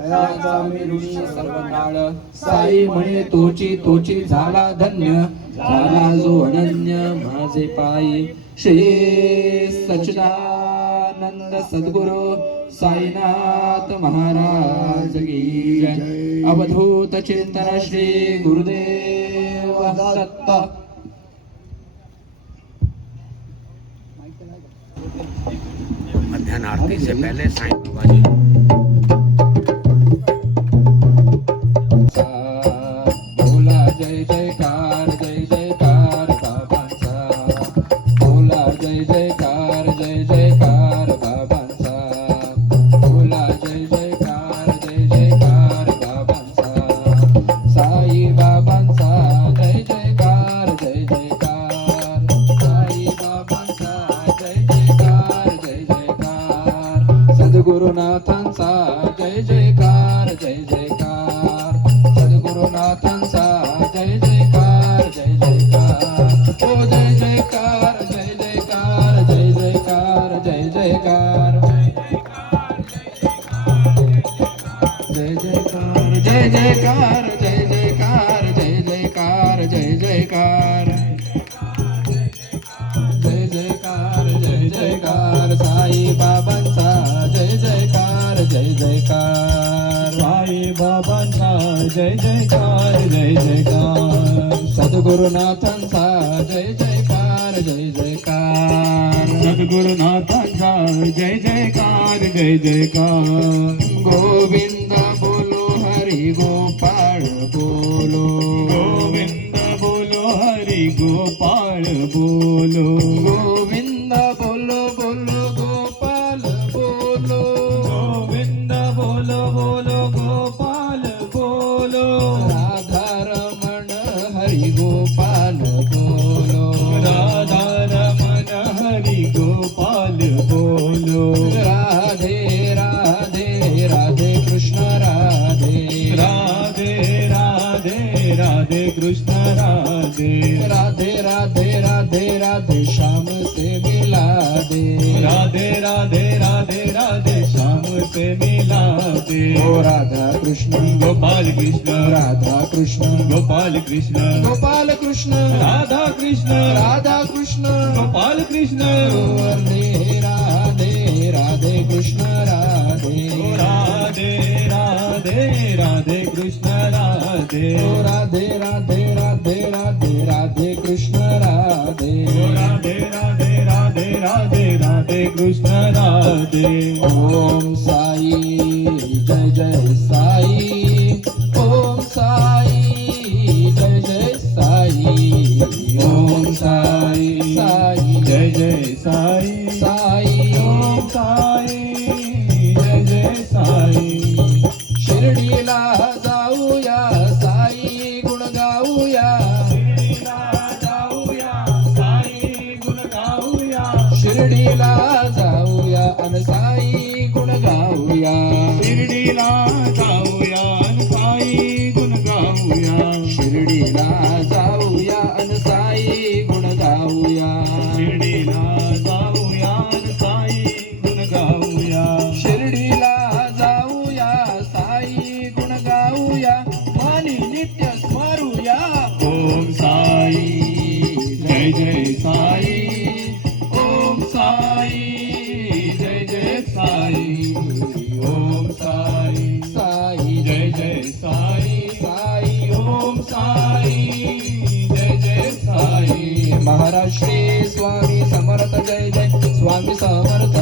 तयाचा मी ऋणी सर्व काळ साई म्हणे तोची तोची झाला धन्य झाला जो अनन्य माझे पायी श्री सच्चिदानंद सद्गुरु साईनाथ महाराज की जय। अवधूत चिंतन श्री गुरुदेव दत्त। मध्याह्न आरती से पहले साईं बाबा जी बोला जय जयकार जय जयकार बाबांचा बोला जय जयकार जय जयकार बाबांचा बोला जय जयकार जय जयकार बाबांचा साई बाबांचा जय जयकार जय जयकार साई बाबांचा जय जयकार जय जयकार सद्गुरुनाथांचा जय जयकार जय जयकार सद्गुरुनाथांचा जय जयकार जय जयकार ओ जय जयकार जय जयकार जय जयकार जय जयकार जय जयकार जय जयकार जय जयकार जय जयकार जय जयकार जय जयकार जय जयकार साई बाबांचा जय जयकार जय जयकार साई बाबांचा जय जयकार जय जयकार सद्गुरुनाथांचा जय जयकार जय जयकार सद्गुरुनाथांचा जय जयकार जय जयकार गोविंद बोलो हरि गोपाळ बोलो गोविंद बोलो हरि गोपाळ बोलो गोविंद बोलो बोलो गोपाल बोलो गोविंद बोलो बोलो गोपाल बोलो राधा रमण हरि गोपाल बोलो राधा रमण हरि गोपाल बोलो राधे राधे राधे कृष्ण राधे राधे राधे राधे कृष्ण राधे राधे राधे राधे राधे श्याम से मिला दे राधे राधे राधे राधे श्याम से मिला दे ओ राधा कृष्ण गोपाल कृष्ण राधा कृष्ण गोपाल कृष्ण गोपाल कृष्ण राधा कृष्ण राधा कृष्ण गोपाल कृष्ण राधे राधे राधे कृष्ण राधे राधे राधे राधे कृष्ण राधे राधे राधे राधे राधे राधे कृष्ण राधे राधे राधे राधे राधे राधे कृष्ण राधे ओम साई जय जय साई ओम साई जय जय साई ओम साई साई जय जय साई साई ओम साई जय जय साई शिर्डीला जाऊया साई गुण गाऊया शिर्डीला जाऊया साई गुण गाऊया शिर्डीला जाऊया अन साई गुण गाऊया शिर्डीला जाऊया अन साई गुण गाऊया शिर्डीला जाऊया अन साई गुण गाऊया शिर्डीला जाऊया अन साई गुण गाऊया शिर्डीला जाऊया साई गुण गाऊया मानी नित्य स्मरूया ओम साई जय जय साई ओम साई जय जय साई ओम साई साई जय जय साई साई ओम साई जय जय साई महाराज श्री स्वामी समर्थ जय जय स्वामी समर्थ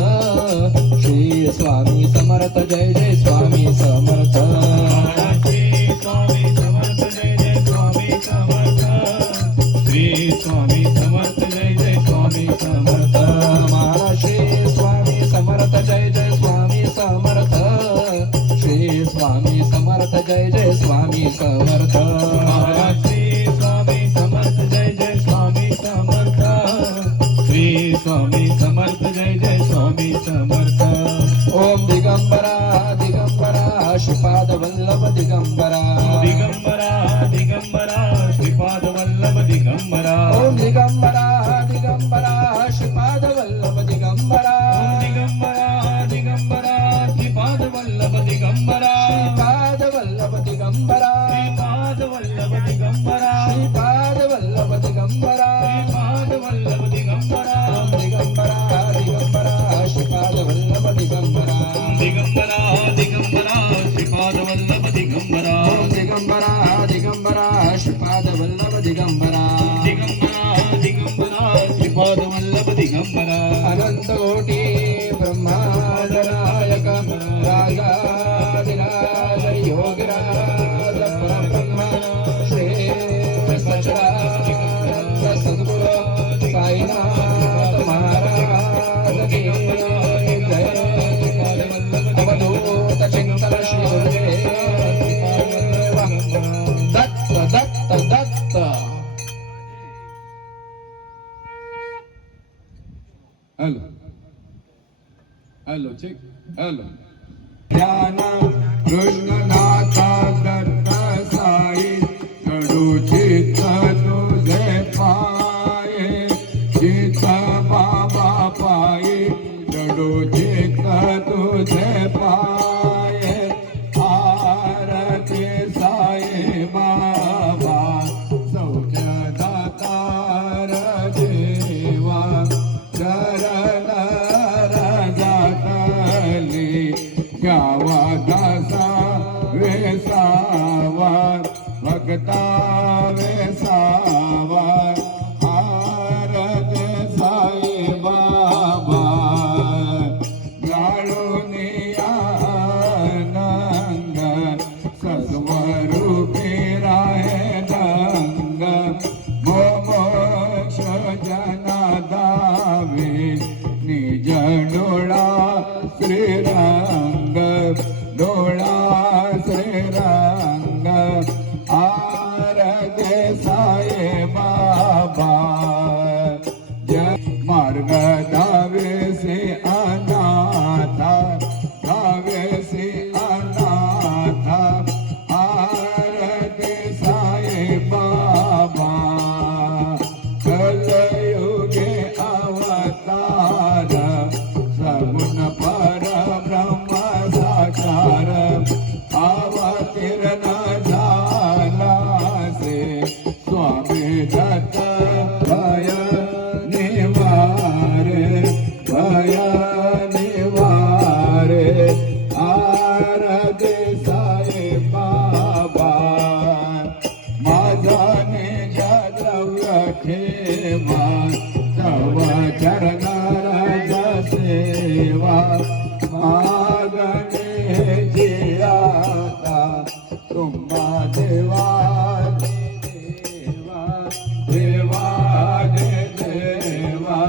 श्री स्वामी समर्थ जय जय स्वामी समर्थ श्री स्वामी समर्थ जय जय स्वामी समर्थ श्री स्वामी समर्थ जय जय स्वामी समर्थ महाराज श्री स्वामी समर्थ जय जय स्वामी समर्थ श्री स्वामी समर्थ जय जय स्वामी समर्थ महाराज श्री स्वामी समर्थ जय जय स्वामी समर्थ श्री स्वामी समर्थ जय जय स्वामी समर्थ ओम दिगंबरा दिगंबरा श्रीपाद वल्लभ दिगंबरा दिगंबरा दिगंबरा श्रीपाद वल्लभ दिगंबरा ओम दिगंबरा दिगंबरा श्रीपाद वल्लभ दिगंबरा दिगंबरा दिगंबरा श्रीपाद वल्लभ दिगंबरा दिगंबरा दिगंबरा श्रीपाद वल्लभ दिगंबरा दिगंबरा श्रीपाद वल्लभ दिगंबरा अनंत कोटी ब्रह्मांड नायक राजाधिराज योगिराज परब्रह्म श्री सच्चिदानंद सद्गुरु साईनाथ महाराज की जय। अवधूत चिंतन Shri Gurudev Datta Datta Datta. Hello hello check hello ध्यान कृष्णनाथा दत्त साई कडू चित्त तुझे पाये चित्त बाबा पायी कडू चित्त तुझे पाये आरती साई बाबा सौख्य दातार देवा चरण राजातली गावा दासा वेसावा भक्ता वेसावा आरती साई बाबा गाळूनिया नंद सस्वरूपी राहे दंग मोक्ष जना दावे निज डोळा श्रीरंग डोळा श्रीरंग आरती साई बाबा जय मार्ग धावेसी अनाथा धावेसी अनाथा आरती साई बाबा कलयुगे अवतार सगुण परब्रह्म साकार अवतीर्ण झाला से स्वामी दत्त भय निवारे भय निवारे आरती साई बाबा माझा निज द्रव्य ठेवा तव चरण राज सेवा मागणे जियाता तुम्हा देवा देवा देवा देवा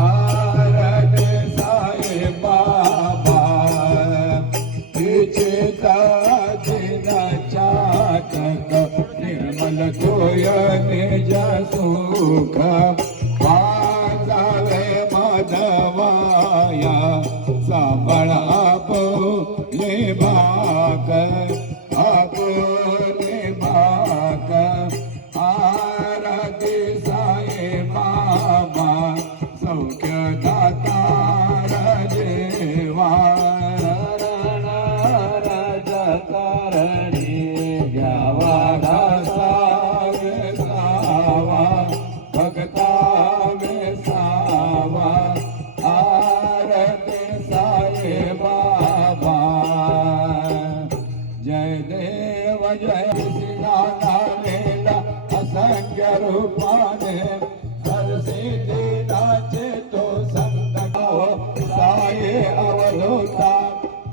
आरती साई बाबा विचिता दिन चातक निर्मल तोय निज सुख पाजावे मधवाया सांभाळ आपुले भाग आपुले भाग आरती साई बाबा सौख्य दातार देवा राजकारणी घ्यावा दासा वेसावा भक्ता वेसावा आरती साई बाबा जय देव जय सिद्धानंद असंख्य रूपाने सरसिद्धी नाचे तो संत साई अवधूता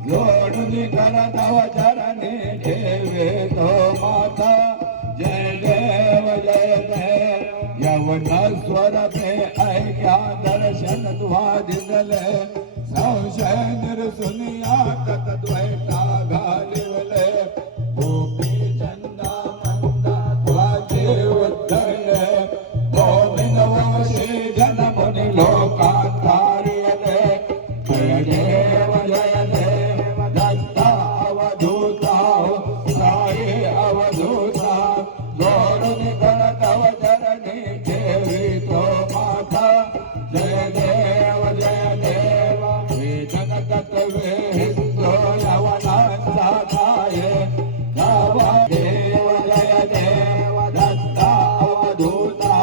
जोडून कर तव चरणी ठेवे तो माता जय देव यवन स्वर पे ऐक्या दर्शन तुहा दिसले संशय निर्सुनिया कत द्वैता घालिवले गोपी चंदा मंदा तुझे उद्धरले गोविंद वंशी जन मुनि लोकांतारियले जय देव दत्ता अवधूता साई अवधूता जोडून कर तव चरणी ठेवी तो माता जय देव वेदन तत्वे हिंदो यवनांचा काय गावा देव जय देव दत्ता अवधूता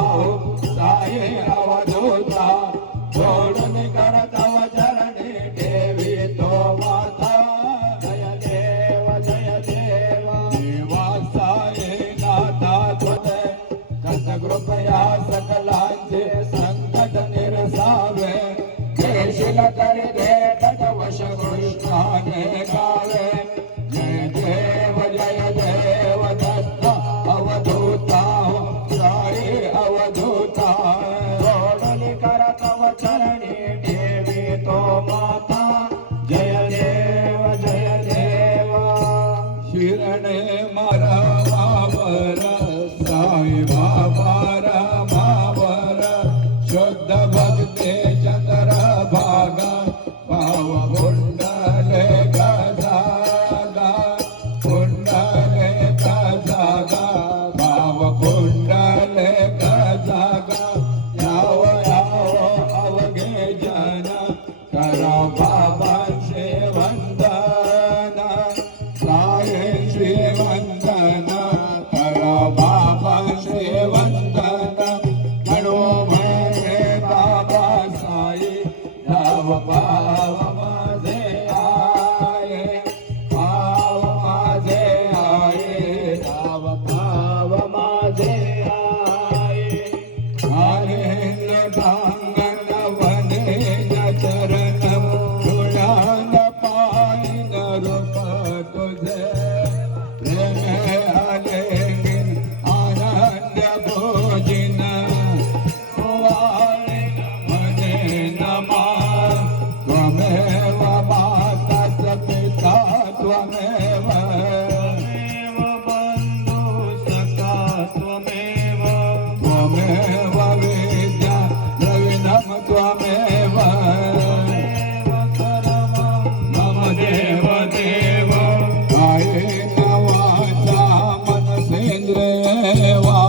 साई अवधूता जोडून कर तव चरणी ठेवी तो माता जय देव देवा शिरणे मारा मावर साई बाबा मावर शुद्ध भक्ते चंद्र भागा भाव कुंडले गजागा कुंडले गजागा भाव कुंडले गजागा याव याव अवघे जन करा बाबांचे वंदना साये श्री वंदना करा बाबांचे वंदना म्हणो म्हणे बाबा साई धाव पाव माझे आये पाव माझे आये धाव पाव माझे आये आनंद भांगन वनेन चरणम तुळान पायन रूप तुझे प्रेमे आलेंगिन आनंद भोजिन वाळीन मने नमा त्वमेव माता च पिता त्वमेव बंधु सखा त्वमेव त्वमेव विद्या द्रविणं त्वमेव मम देव देव कायेन वाचा मनसेन्द्रिये वा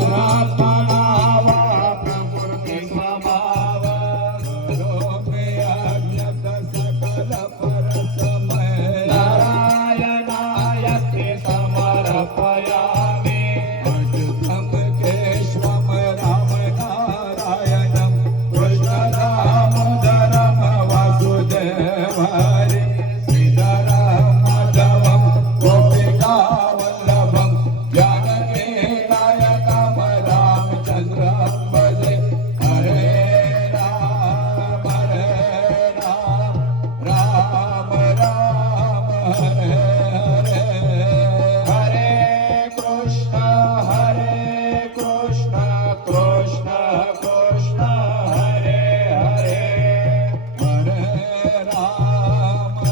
प्रार्थना वा प्रकृति स्वभाव करोमि यज्ञ सकल परसमय नारायणाय ते समर्पयामि अच्युतं केशवं राम नारायणं कृष्ण दामोदरं वासुदेव हरि श्रीधरं माधवं गोपिका वल्लभं जानकी नायकं रामचन्द्रं भजे हरे राम राम राम हरे हरे हरे कृष्ण कृष्ण कृष्ण हरे हरे हरे राम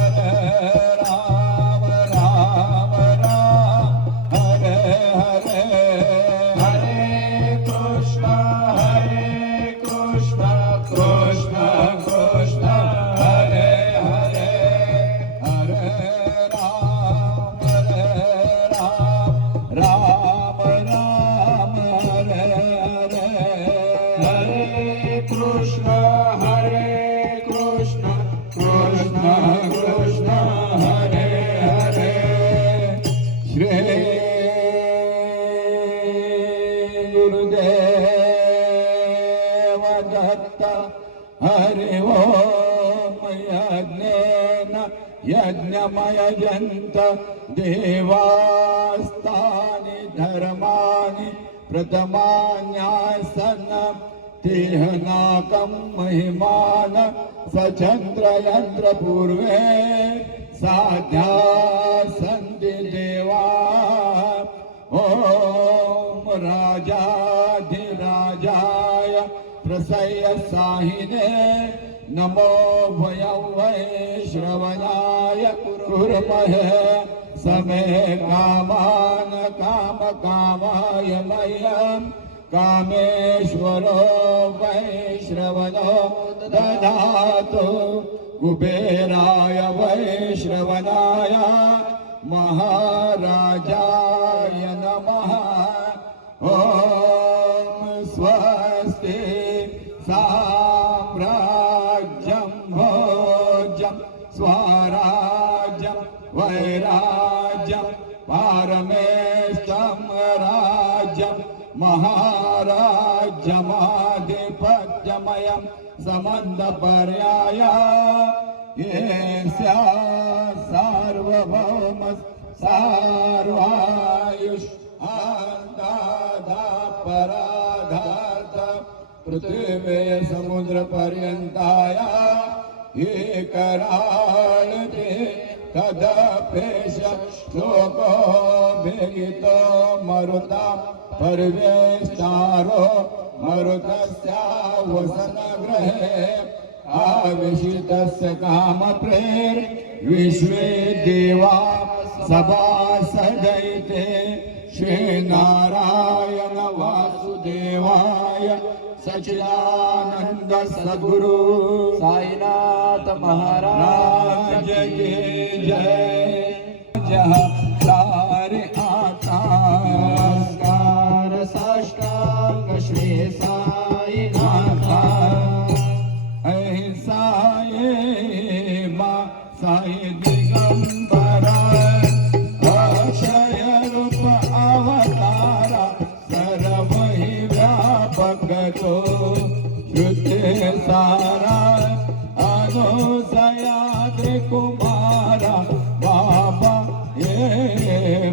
राम राम हरे हरे हरे कृष्ण कृष्ण कृष्ण हरे हरे हरे राम राम राम हरे हरे हरे कृष्ण कृष्ण कृष्ण हरे हरे श्री गुरुदेव दत्त हरि ओम यज्ञेन यज्ञमयजन्त देवास्तानि धर्माणि प्रथमान्यासन् तिह्नाकं महिमान सचन्द्रयन्त्र पूर्वे साध्या सन्ति देवा ॐ राजाधिराजाय प्रसह्य साहिने नमो भयं वै श्रवणाय कुर्महे समे कामान् कामकामाय मह्यं कामेश्वरो वै श्रवणो ददातु कुबेराय वै श्रवणाय महाराजाय नमः ॐ स्वस्ति साम्राज्यं भोज्यं स्वराज्यं वैराज्यं पारमेष्टं राज्यं महाराज्यमाधिपत्यमयं समन्तपर्याय येस्या सार्वभौम सार्वायुष पराधार्थ पृथिवे समुद्र पर्यंताय एकराळते तदपेश श्लोको भेगितो मरुता परिवेष्टारो मरुतस्या वसनग्रहे आविशितस्य कामप्रेर विश्वे देवा सभासदैते श्रीनारायण वासुदेवाय सच्चिदानंद सद्गुरु साईनाथ महाराज राज की जय। जहाँ सारे आता नमस्कार साष्टांग श्री साईनाथा ऐसा ये माँ साई दिगंबरा अक्षय रूप अवतारा सर्व ही व्यापक तो श्रुति सारा अनुसयाद्रि कुमारा बाबा ये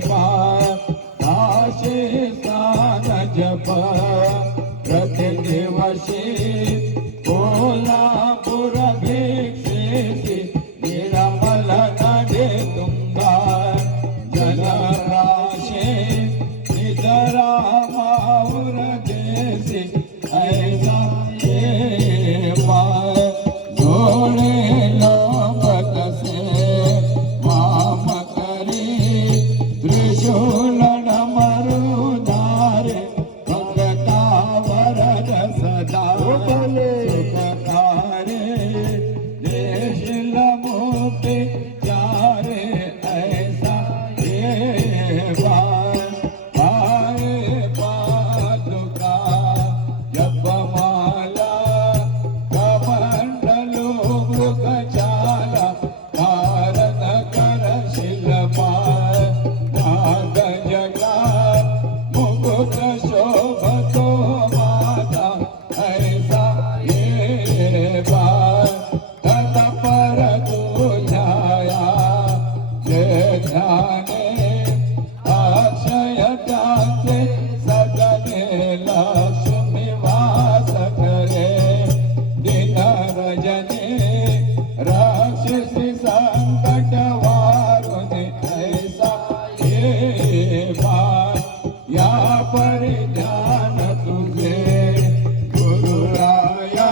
काशी स्थान जप प्रतिदिवशी कोल्हापुर भिक्षेसी निरमल नडे तुंगा जलराशि निजरा माउर देसी ऐसा ये पाय जोड़े लोभत से वाम करी त्रिशूल डमरुधारे भगता वरद सदा सुखकारे देशिल मुक्ति चारे ऐसा ये पाए पादुका जपमाला कमंडलो मृगचाला भारत कर शिल्पा नाग जगा मुकुट शोभतो माता ऐसा ये तत्पर तुझाया जे ध्याने अक्षय त्याचे सगळे लक्ष्मी वास करे दिन रजनी राक्षसी संकट वारुने ऐसा ये या परिधान तुझे गुरुराया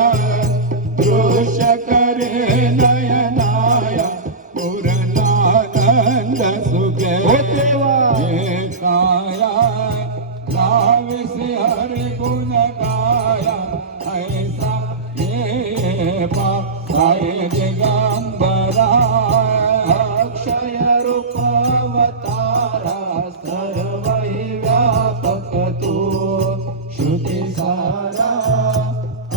दृश्य करे नयनाया पूर्णानंद सुखे काया लाविसी हरि गुण गाया ऐसा ये साई दिगंबरा अक्षय रूप अवतारा सर्व ही व्यापक तू श्रुति सारा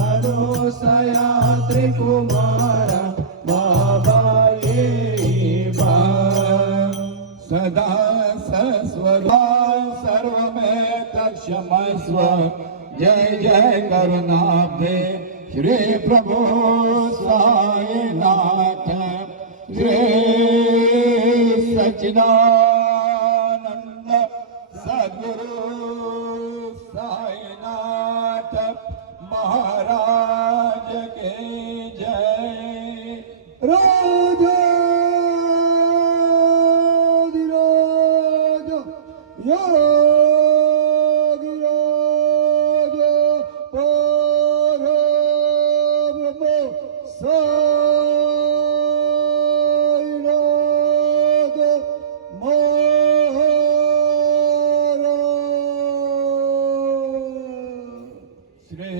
अनुसया त्रिकुमारा बाबा ये सदा सस्वरा सर्व में तक्षमस्व जय जय करुणाब्धे श्री प्रभु साईनाथ श्री सच्चिदानंद सद्गुरु साईनाथ महाराज के जय। राजा योगिराज परब्रह्म साईनाथ महाराज। श्री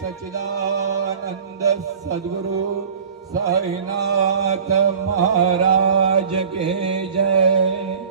सच्चिदानंद सद्गुरु साईनाथ महाराज के जय।